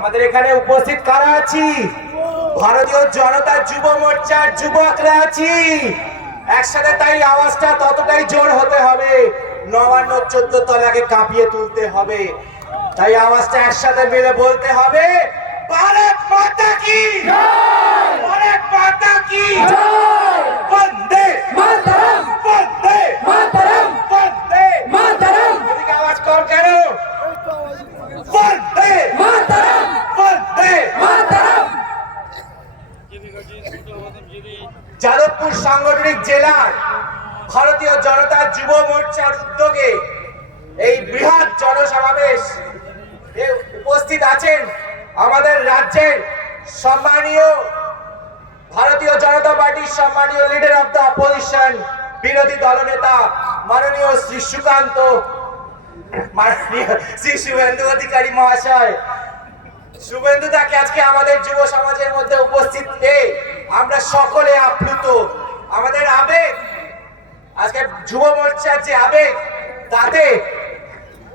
আমাদের এখানে উপস্থিত কারা আছি? ভারতীয় জনতা যুব মোর্চার যুবকরা আছি। একসাথে তাই আওয়াজটা ততটাই জোর হতে হবে। নবান্ন চোদ্দ তলাকে কাঁপিয়ে তুলতে হবে। তাই আওয়াজটা একসাথে মিলে বলতে হবে ভারত মাতা কি? ভারত মাতা কি বন্দে মাতরম বন্দে মাতরম বন্দে মাতরম এদিকে আওয়াজ কর কেন বন্দে মাতরম বন্দে মাতরম যাদবপুর সাংগঠনিক জেলার ভারতীয় জনতা যুব মোর্চার উদ্যোগে এই বৃহৎ জনসমাবেশ এ উপস্থিত আছেন আমাদের রাজ্যের সম্মানীয় ভারতীয় জনতা পার্টির সম্মানীয় লিডার অফ দ্য অপোজিশন বিরোধী দলনেতা মাননীয় শ্রী সুকান্ত, মাননীয় শ্রী শুভেন্দু অধিকারী মহাশয়। শুভেন্দু তাকে আজকে আমাদের যুব সমাজের মধ্যে উপস্থিত পেয়ে আমরা সকলে আপ্লুত। আমাদের আবেগ, আজকে যুব মোর্চার যে আবেগ, তাতে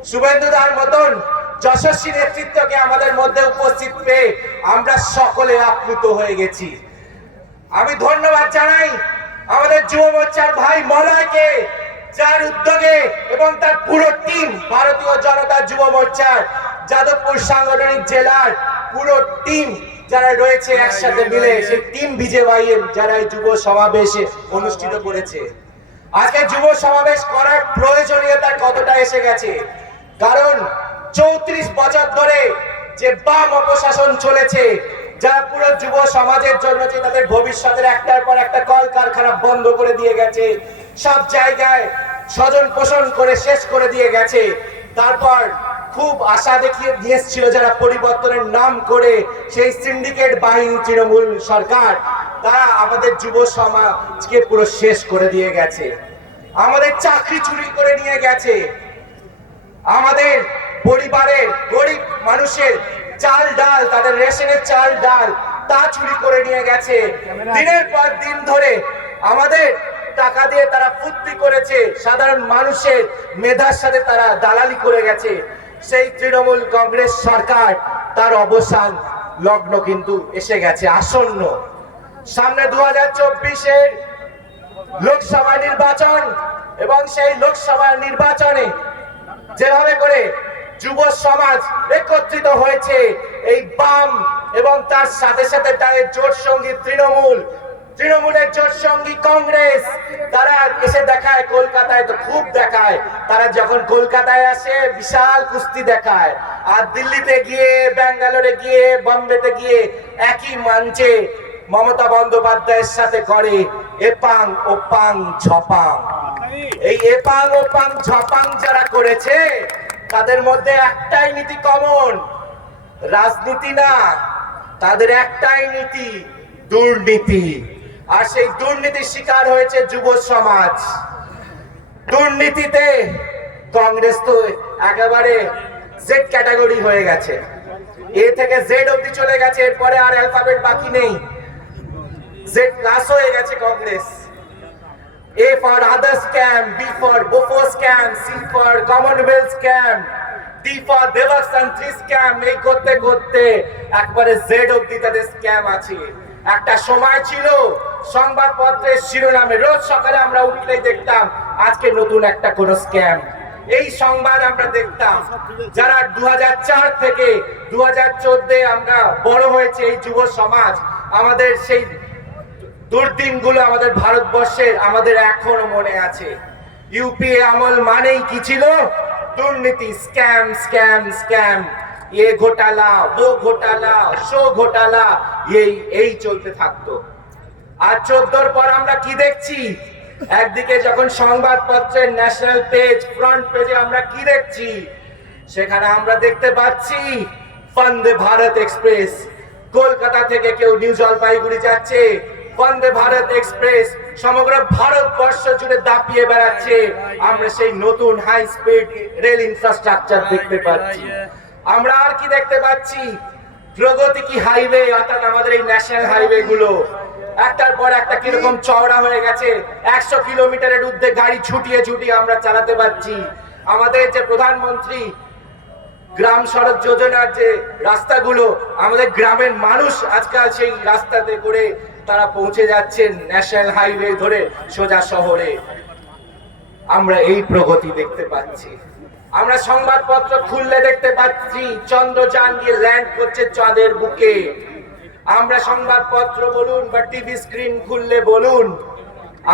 শুভেন্দু দার মতন যশস্বী নেতৃত্বকে আমাদের মধ্যে উপস্থিত পেয়ে আমরা সকলে আপ্লুত হয়ে গেছি। আমি ধন্যবাদ জানাই আমাদের যুব মোর্চার ভাই মলয়কে, যার উদ্যোগে এবং তার পুরো টিম ভারতীয় জনতা যুব মোর্চার যাদবপুর সাংগঠনিক জেলার পুরো টিম যারা রয়েছে একসাথে মিলে, সেই টিম বিজেবাইএম যারা এই যুব সমাবেশে অনুষ্ঠিত করেছে। আজকে যুব সমাবেশ করার প্রয়োজনীয়তা কতটা এসে গেছে? কারণ চৌত্রিশ বছর ধরে যে বাম অপশাসন চলেছে, যা পুরো যুব সমাজের জন্য যে তাদের ভবিষ্যতের একটার পর একটা কল কারখানা বন্ধ করে দিয়ে গেছে, সব জায়গায় স্বজন পোষণ করে শেষ করে দিয়ে গেছে। তারপর খুব আশা দেখিয়ে দিয়েছিল যারা পরিবর্তনের নাম করে সেই সিন্ডিকেট বাহিনী তৃণমূল সরকার, তারা আমাদের যুব সমাজকে পুরো শেষ করে দিয়ে গেছে। আমাদের চাকরি চুরি করে নিয়ে গেছে। আমাদের পরিবারের গরিব মানুষের চাল ডাল তাদের রেশনের চাল ডাল তা চুরি করে নিয়ে গেছে। দিনের পর দিন ধরে আমাদের টাকা দিয়ে তারা ফুর্তি করেছে। সাধারণ মানুষের মেধার সাথে তারা দালালি করে গেছে। সেই তৃণমূল কংগ্রেস সরকার তার অবসান লগ্ন কিন্তু এসে গেছে আসন্ন। সামনে দু হাজার চব্বিশের লোকসভা নির্বাচন এবং সেই লোকসভা নির্বাচনে যেভাবে করে যুব সমাজ একত্রিত হয়েছে। এই বাম এবং তার সাথে সাথে তাদের জোট সঙ্গী তৃণমূল। তৃণমূলের জোট সঙ্গী কংগ্রেস। তারা এসে দেখায়, কলকাতায় তো খুব দেখায়। তারা যখন কলকাতায় আসে, বিশাল কুস্তি দেখায়। আর দিল্লিতে গিয়ে, ব্যাঙ্গালোরে গিয়ে, বম্বেতে গিয়ে একই মঞ্চে মমতা বন্দ্যোপাধ্যায়ের সাথে করে এপাং, ওপাং, ঝপাং। এই এপাং, ওপাং, ঝপাং যারা করেছে তাদের মধ্যে একটাই নীতি কমন রাজনীতি না, তাদের একটাই নীতি দুর্নীতি। আর সেই দুর্নীতির শিকার হয়েছে যুব সমাজ। দুর্নীতিতে কংগ্রেস তো একেবারে জেড ক্যাটাগরি হয়ে গেছে। এ থেকে জেড অব্দি চলে গেছে, এরপরে আর অ্যালফাবেট বাকি নেই। জেড প্লাস হয়ে গেছে Congress. A for other scam, B for Bofo scam, C for Commonwealth scam, D for Devakshantri scam এই করতে করতে একবারে জেড অব্দি তাদের স্ক্যাম আছে। একটা সময় ছিল সংবাদপত্রের শিরোনামে রোজ সকালে আমরা উঠলেই দেখতাম আজকে নতুন একটা কোন স্ক্যাম এই সংবাদ আমরা দেখতাম যারা দু হাজার চার থেকে দু হাজার আমরা বড় হয়েছে এই যুব সমাজ আমাদের সেই দুর্দিনগুলো আমাদের ভারতবর্ষের, আমাদের এখনও মনে আছে। ইউপিএ আমল মানেই কি ছিল? দুর্নীতি, স্ক্যাম স্ক্যাম স্ক্যাম। এ ঘোটালা, ও ঘোটালা শো ঘোটালা, এই এই চলতে থাকতো। আর চোদ্দোর পর আমরা কি দেখছি? একদিকে যখন সংবাদপত্রের ন্যাশনাল পেজ ফ্রন্ট পেজে আমরা কি দেখছি? সেখানে আমরা দেখতে পাচ্ছি বন্দে ভারত এক্সপ্রেস কলকাতা থেকে কেউ নিউ জলপাইগুড়ি যাচ্ছে বন্দে ভারত এক্সপ্রেস, সমগ্র ভারতবর্ষ জুড়ে দাপিয়ে বেড়াচ্ছে। আমরা সেই নতুন হাই স্পিড রেল ইনফ্রাস্ট্রাকচার দেখতে পাচ্ছি। আমরা আর কি দেখতে পাচ্ছি? প্রগতি কি হাইওয়ে অর্থাৎ আমাদের এই ন্যাশনাল হাইওয়ে গুলো। একটার পর একটা কীরকম চওড়া হয়ে গেছে। একশো কিলোমিটারের ঊর্ধ্বে গাড়ি ছুটিয়ে ছুটিয়ে আমরা চালাতে পারছি। আমাদের যে প্রধানমন্ত্রী গ্রাম সড়ক যোজনার যে রাস্তাগুলো, আমাদের গ্রামের মানুষ আজকাল সেই রাস্তাতে করে তারা পৌঁছে যাচ্ছেন ন্যাশনাল হাইওয়ে ধরে সোজা শহরে। আমরা এই প্রগতি দেখতে পাচ্ছি। আমরা সংবাদপত্র খুললে দেখতে পাচ্ছি চন্দ্রযান গিয়ে ল্যান্ড করছে চাঁদের বুকে। আমরা সংবাদপত্র বলুন বা টিভি স্ক্রিন খুললে বলুন,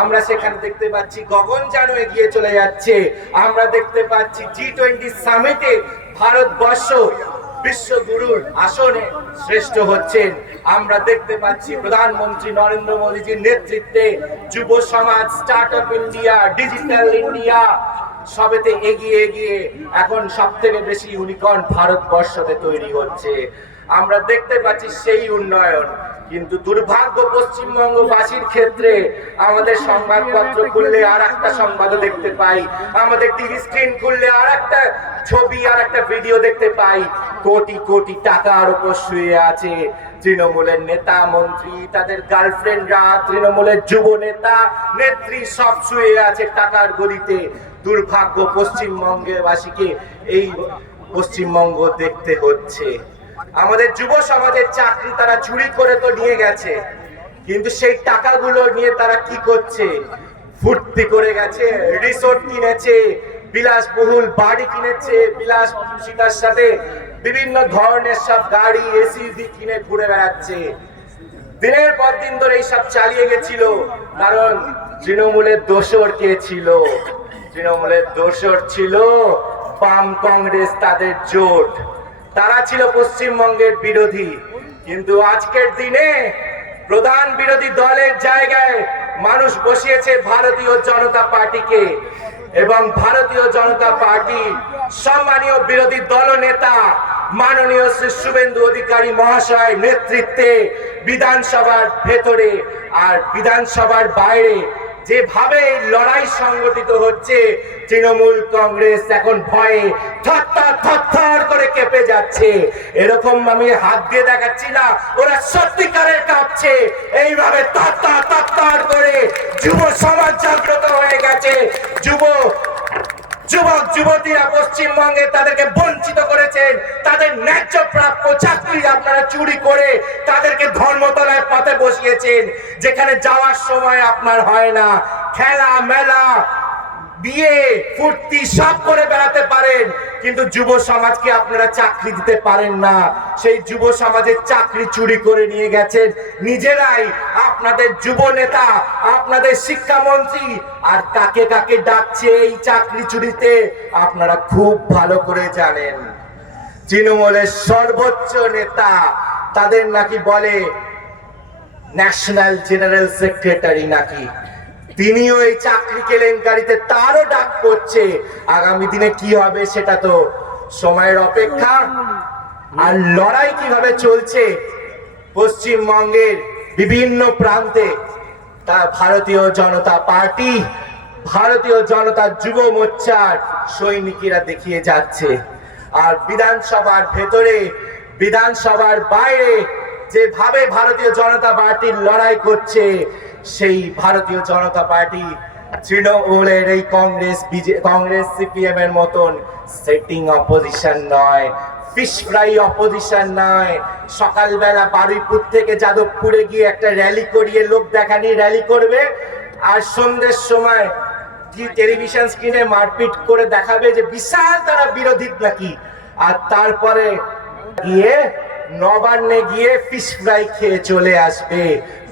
আমরা সেখানে দেখতে পাচ্ছি গগন গগনযান এগিয়ে চলে যাচ্ছে। আমরা দেখতে পাচ্ছি জি টোয়েন্টি সামিটে ভারতবর্ষ বিশ্বগুরুর আসনে শ্রেষ্ঠ হচ্ছেন। আমরা দেখতে পাচ্ছি প্রধানমন্ত্রী নরেন্দ্র মোদীজির নেতৃত্বে যুব সমাজ start up India digital India সবেতে এগিয়ে এগিয়ে এখন সব থেকে বেশি ইউনিকর্ন ভারতবর্ষতে তৈরি হচ্ছে। আমরা দেখতে পাচ্ছি সেই উন্নয়ন। কিন্তু দুর্ভাগ্য পশ্চিমবঙ্গবাসীর ক্ষেত্রে আমাদের সংবাদপত্র খুললে আর একটা সংবাদও দেখতে পাই। আমাদের টিভি স্ক্রিন খুললে আর একটা ছবি আর একটা ভিডিও দেখতে পাই। কোটি কোটি টাকার উপর শুয়ে আছে তৃণমূলের নেতা, মন্ত্রী, তাদের গার্লফ্রেন্ডরা, তৃণমূলের যুব নেতা, নেত্রী সব শুয়ে আছে টাকার গলিতে দুর্ভাগ্য পশ্চিমবঙ্গবাসীকে এই পশ্চিমবঙ্গ দেখতে হচ্ছে। আমাদের যুব সমাজের চাকরি তারা চুরি করে তো নিয়ে গেছে। কিন্তু সেই টাকাগুলো নিয়ে তারা কি করছে? ফুর্তি করে গেছে রিসোর্ট কিনেছে, বিলাসবহুল বাড়ি কিনেছে বিলাসিতার সাথে বিভিন্ন ধরনের সব গাড়ি এসিভি কিনে ঘুরে বেড়াচ্ছে। দিনের পর দিন ধরে এইসব চালিয়ে গেছিল, কারণ তৃণমূলের দোসর কে ছিল? তৃণমূলের দোসর ছিল বাম কংগ্রেস তাদের জোট। তারা ছিল পশ্চিমবঙ্গের বিরোধী। কিন্তু আজকের দিনে প্রধান বিরোধী দলের জায়গায় মানুষ বসিয়েছে ভারতীয় জনতা পার্টিকে এবং ভারতীয় জনতা পার্টি সম্মানীয় বিরোধী দলনেতা মাননীয় শ্রী শুভেন্দু অধিকারী মহাশয় নেতৃত্বে বিধানসভার ভেতরে আর বিধানসভার বাইরে যেভাবে লড়াই সংগঠিত হচ্ছে, তৃণমূল কংগ্রেস এখন ভয়ে থরথর থরথর করে কেঁপে যাচ্ছে। এরকম আমি হাত দিয়ে দেখাচ্ছি না, ওরা সত্যিকারের কাঁপছে। এইভাবে তত্তর তত্তর করে যুব সমাজ জাগ্রত হয়ে গেছে। যুব যুবক, যুবতীরা পশ্চিমবঙ্গে তাদেরকে বঞ্চিত করেছেন তাদের ন্যায্য প্রাপ্য চাকরি আপনারা চুরি করে তাদেরকে ধর্মতলায় পথে বসিয়েছেন। যেখানে যাওয়ার সময় আপনার হয় না। খেলা, মেলা, বিয়ে, ফুর্তি সব করে বেড়াতে পারেন। কিন্তু যুব সমাজকে আপনারা চাকরি দিতে পারেন না। সেই যুব সমাজের চাকরি চুরি করে নিয়ে গেছেন। নিজেরাই আপনাদের যুব নেতা আপনাদের শিক্ষামন্ত্রী, আর কাকে কাকে ডাকছে এই চাকরি চুরিতে আপনারা খুব ভালো করে জানেন। তৃণমূলের সর্বোচ্চ নেতা, তাদের নাকি বলে ন্যাশনাল জেনারেল সেক্রেটারি নাকি। তিনিও এই চাকরি কেলেঙ্কারিতে তারও ডাক করছে আগামী দিনে কি হবে সেটা তো সময়ের অপেক্ষা। আর লড়াই কীভাবে চলছে পশ্চিমবঙ্গের বিভিন্ন প্রান্তে তা ভারতীয় জনতা পার্টি, ভারতীয় জনতা যুব মোর্চার সৈনিকেরা দেখিয়ে যাচ্ছে। আর বিধানসভার ভেতরে, বিধানসভার বাইরে যেভাবে ভারতীয় জনতা পার্টির লড়াই করছে, সেই ভারতীয় জনতা পার্টি তৃণমূলের এই কংগ্রেস কংগ্রেস সিপিএম এর মতন সেটিং অপোজিশন নয়। ফিশ ফ্রাই অপোজিশন নয়। সকালবেলা বারুইপুর থেকে যাদবপুরে গিয়ে একটা র্যালি করিয়ে লোক দেখানি র্যালি করবে। আর সন্ধ্যের সময় টেলিভিশন স্ক্রিনে মারপিট করে দেখাবে যে বিশাল তারা বিরোধী নাকি। আর তারপরে গিয়ে নবান্নে গিয়ে ফিশ ফ্রাই খেয়ে চলে আসবে।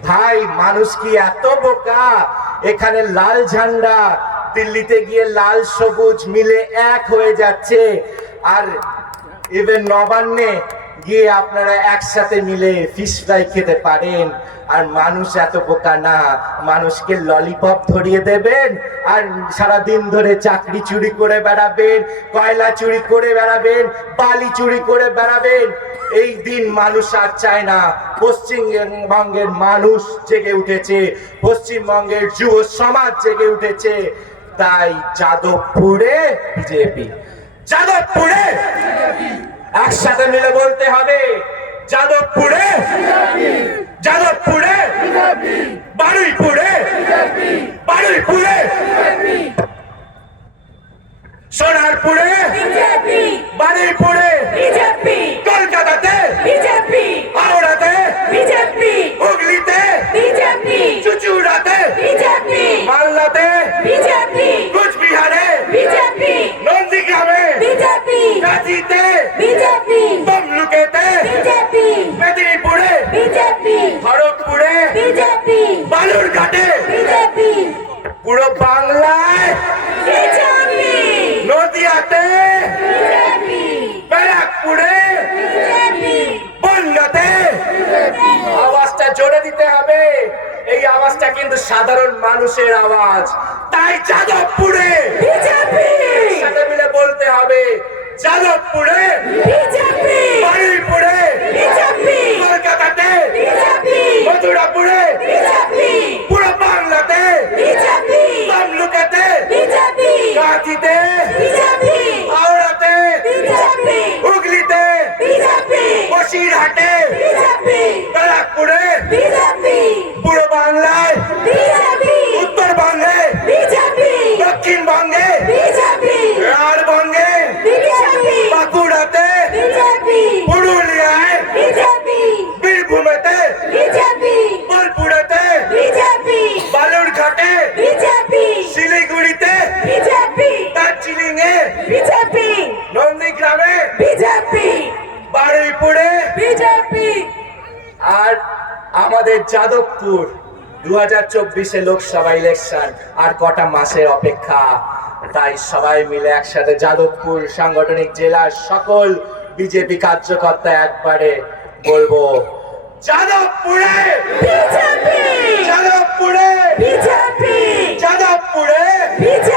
ভাই, মানুষ কি এত বোকা? এখানে লাল ঝান্ডা, দিল্লিতে গিয়ে লাল সবুজ মিলে এক হয়ে যাচ্ছে। আর ইভেন নবান্নে গিয়ে আপনারা একসাথে মিলে ফিশ ফ্রাই খেতে পারেন। আর মানুষ এত বোকা না, মানুষকে ললিপপ ধরিয়ে দেবেন আর সারা দিন ধরে চাকরি চুরি করে বেড়াবেন, কয়লা চুরি করে বেড়াবেন, বালি চুরি করে বেড়াবেন। এই দিন মানুষ আর চায় না। পশ্চিমবঙ্গের মানুষ জেগে উঠেছে, পশ্চিমবঙ্গের যুব সমাজ জেগে উঠেছে। তাই যাদবপুরে বিজেপি। যাদবপুরে একসাথে মিলে বলতে হবে যাদবপুরে যাদবপুরে বারুইপুরে বারুইপুরে সোনারপুরে বারুইপুরে বিজেপি সাধারণ মানুষের আওয়াজ। তাই যাদবপুরে বিজেপি! সাথে মিলে বলতে হবে যাদবপুরে বিজেপি! আর আমাদের যাদবপুর দু হাজার চব্বিশে লোকসভা ইলেকশন আর কটা মাসের অপেক্ষা। তাই সবাই মিলে একসাথে যাদবপুর সাংগঠনিক জেলার সকল বিজেপি কার্যকর্তা একবারে বলব যাদবপুরে! যাদবপুরে! যাদবপুরে!